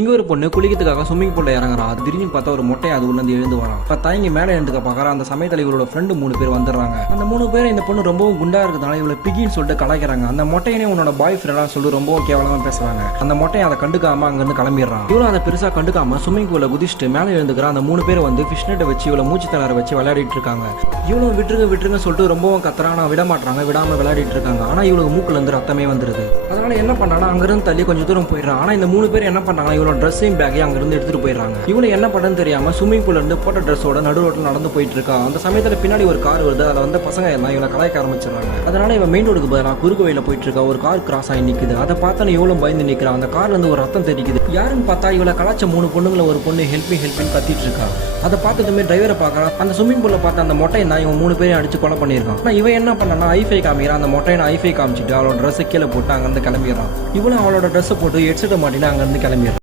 இங்க ஒரு பொண்ணு குளிக்கிறதுக்காக ஸ்விமிங் பூல்ல இறங்குறா. அது திடீர்னு பார்த்தா ஒரு மொட்டையை அது உள்ள எழுந்து வரான். இப்ப தயங்கி மேலே எழுந்துக்க பாக்குறா. அந்த சமயத்துல இவரோட ஃப்ரெண்டு 3 பேர் வந்துடுறாங்க. அந்த 3 பேர் இந்த பொண்ணு ரொம்பவும் குண்டா இருக்கிறதுனால இவளை பிகின்னு சொல்லிட்டு கலாய்க்கிறாங்க. அந்த மொட்டையனே உன்னோட பாய் ஃப்ரெண்டா சொல்லி ரொம்பவும் கேவலமா பேசுறாங்க. அந்த மொட்டையை அதை கண்டுக்காம அங்க இருந்து கிளம்பிடுறான். இவளும் அதை பெருசா கண்டுக்காம ஸ்விமிங் பூல்ல குதிச்சுட்டு மேலே எழுந்துக்கிறா. அந்த 3 பேர் வந்து ஃபிஷ் நெட்டை வச்சு இவளை மூச்சு திணற வச்சு விளையாடிட்டு இருக்காங்க. இவளும் விட்டுருங்க சொல்லிட்டு ரொம்பவும் கத்துறான். விட மாட்டாங்க, விடாம விளையாடிட்டு இருக்காங்க. ஆனா இவளுக்கு மூக்குல இருந்து ரத்தமே வந்துருது. அதனால என்ன பண்ணானா அங்கிருந்து தள்ளி கொஞ்சம் தூரம் போயிடுறான். ஆனா இந்த 3 பேர் என்ன பண்ணாங்க, இவளோட ட்ரெஸ்ஸையும் பேக்கையும் அங்கிருந்து எடுத்துட்டு போயிடுறாங்க. இவளை என்ன பண்ணன்னு தெரியாம ஸ்விமிங் பூல்ல இருந்து போட்ட ட்ரெஸ்ஸோட நடு ரோட்ல நடந்து போயிட்டு இருக்கா. அந்த சமயத்துல பின்னாடி ஒரு கார் வருது. அதுல வந்து பசங்க எல்லாம் இவளை கலாய்க்க ஆரம்பிச்சிடறாங்க. அதனால இவன் மெயின் ரோடுக்கு பதிலாக குறுக்கு வழியில போயிட்டு இருக்கா. ஒரு கார் கிராஸ் ஆகி நிக்குது. அதை பார்த்தா இவளும் பயந்து நிக்கிறா. அந்த கார்ல இருந்து ஒரு ரத்தம் தெரிக்குது. யாருன்னு பார்த்தா இவளை கலாச்ச 3 பொண்ணுங்களை ஒரு பொண்ணு ஹெல்ப் கத்திட்டு இருக்கா. அதை பார்த்ததுமே டிரைவரை பார்க்கறான். அந்த ஸ்விமிங் பூல்ல பார்த்த அந்த மொட்டையை தான் இவன் 3 பேரையும் அடிச்சு கொலை பண்ணியிருக்கான். ஆனா இவன் என்ன பண்ணா ஐஃபை காமிக்கிறான். அந்த மொட்டையை ஐஃபை காமிச்சிட்டு அவளோட ட்ரெஸ் கீழே போட்டு அங்கிருந்து கிளம்பிடுறான். இவளும் அவளோட ட்ரெஸ் போட்டு ஹெட்செட்டை மாட்டினா அங்கிருந்து கிளம்பிடுறான்.